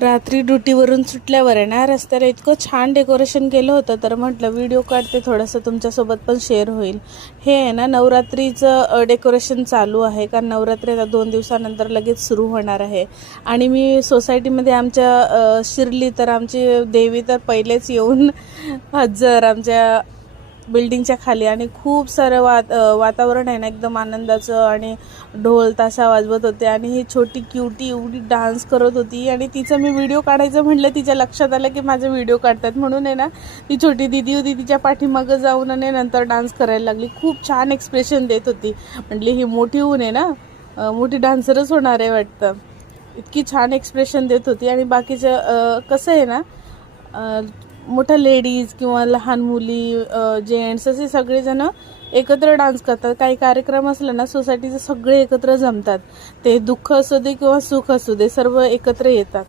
रात्री ड्युटीवरून सुटल्यावर आहे ना, रस्त्याला इतकं छान डेकोरेशन केलं होतं, तर म्हटलं व्हिडिओ काढते, थोडंसं तुमच्यासोबत पण शेअर होईल. हे आहे ना, नवरात्रीचं डेकोरेशन चालू आहे, कारण नवरात्री आता 2 दिवसानंतर लगेच सुरू होणार आहे. आणि मी सोसायटीमध्ये आमच्या शिरली तर आमची देवी तर पहिलेच येऊन हजर आमच्या बिल्डिंगच्या खाली. आणि खूप सारं वातावरण आहे ना, एकदम आनंदाचं, आणि ढोल ताशा वाजवत होते. आणि ही छोटी क्यूटी एवढी डान्स करत होती, आणि तिचा मी व्हिडिओ काढायचं म्हटलं, तिच्या लक्षात आलं की माझे व्हिडिओ काढतात म्हणून आहे ना, ती छोटी दीदी होती तिच्या पाठीमागं जाऊन आणि नंतर डान्स करायला लागली. खूप छान एक्सप्रेशन देत होती. म्हटली ही मोठी होऊन आहे ना, मोठी डान्सरच होणार आहे वाटतं. इतकी छान एक्सप्रेशन देत होती. आणि बाकीचं कसं आहे ना, मोठ्या लेडीज किंवा लहान मुली, जेंट्स असे सगळेजण एकत्र डान्स करतात. काही कार्यक्रम असला ना, सोसायटीचे सगळे एकत्र जमतात. ते दुःख असू दे किंवा सुख असू दे, सर्व एकत्र येतात.